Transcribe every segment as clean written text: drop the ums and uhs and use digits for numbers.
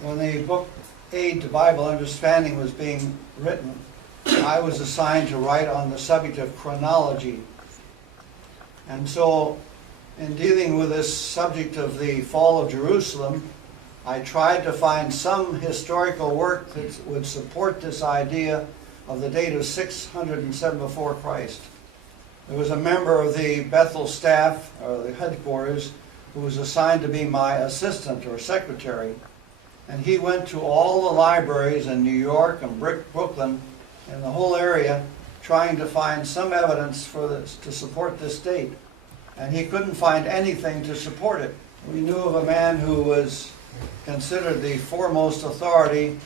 when the book Aid to Bible Understanding was being written, I was assigned to write on the subject of chronology. And so, in dealing with this subject of the fall of Jerusalem, I tried to find some historical work that would support this idea of the date of 607 before Christ. There was a member of the Bethel staff, or the headquarters, who was assigned to be my assistant or secretary. And he went to all the libraries in New York and Brooklyn and the whole area trying to find some evidence for this, to support this date. And he couldn't find anything to support it. We knew of a man who was considered the foremost authority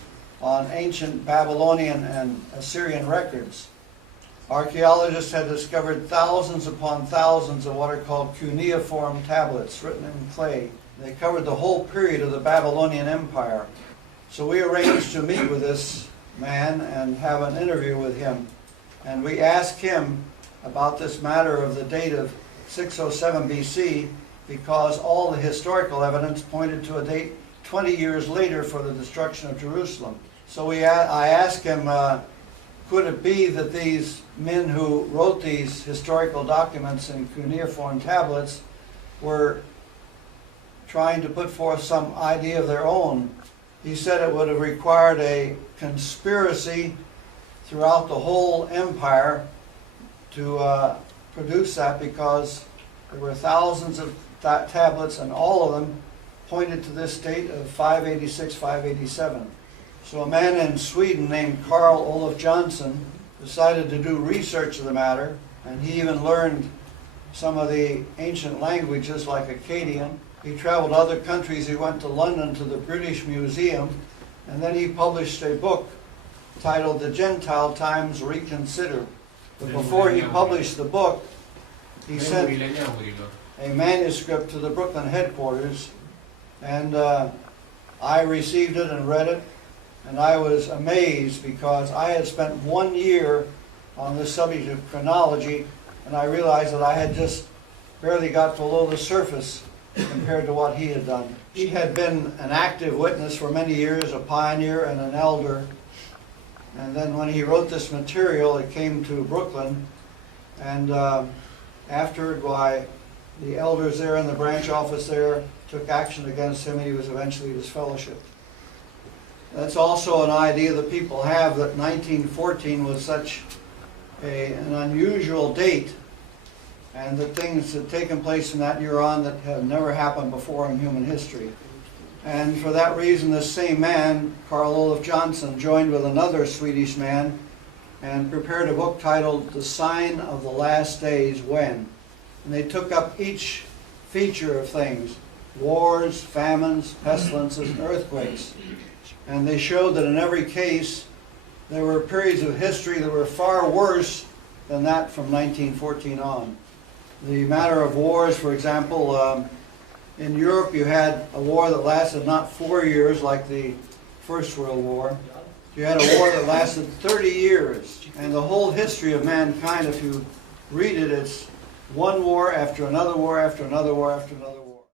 on ancient Babylonian and Assyrian records. Archaeologists had discovered thousands upon thousands of what are called cuneiform tablets written in clay. They covered the whole period of the Babylonian Empire. So we arranged to meet with this man and have an interview with him. And we asked him about this matter of the date of 607 BC because all the historical evidence pointed to a date 20 years later for the destruction of Jerusalem. So I asked him, could it be that these men who wrote these historical documents in cuneiform tablets were trying to put forth some idea of their own? He said it would have required a conspiracy throughout the whole empire to produce that, because there were thousands of tablets and all of them pointed to this date of 586, 587. So a man in Sweden named Carl-Olof Johnssonin decided to do research of the matter, and he even learned some of the ancient languages like Akkadian. He traveled to other countries. He went to London to the British Museum, and then he published a book titled The Gentile Times Reconsidered. But before he published the book, he sent a manuscript to the Brooklyn headquarters, and I received it and read it, and I was amazed because I had spent 1 year on this subject of chronology, and I realized that I had just barely got below the surface compared to what he had done. He had been an active witness for many years, a pioneer and an elder, and then when he wrote this material, it came to Brooklyn, and afterward, the elders there in the branch office there took action against him, and he was eventually disfellowshipped. That's also an idea that people have, that 1914 was such an unusual date, and that things had taken place from that year on that have never happened before in human history. And for that reason, this same man, Carl-Olof Johnssonin, joined with another Swedish man and prepared a book titled The Sign of the Last Days, When. And they took up each feature of things: wars, famines, pestilences, and earthquakes. And they showed that in every case there were periods of history that were far worse than that from 1914 on. The matter of wars, for example, in Europe you had a war that lasted not 4 years like the First World War. You had a war that lasted 30 years. And the whole history of mankind, if you read it, it's one war after another war after another war after another war.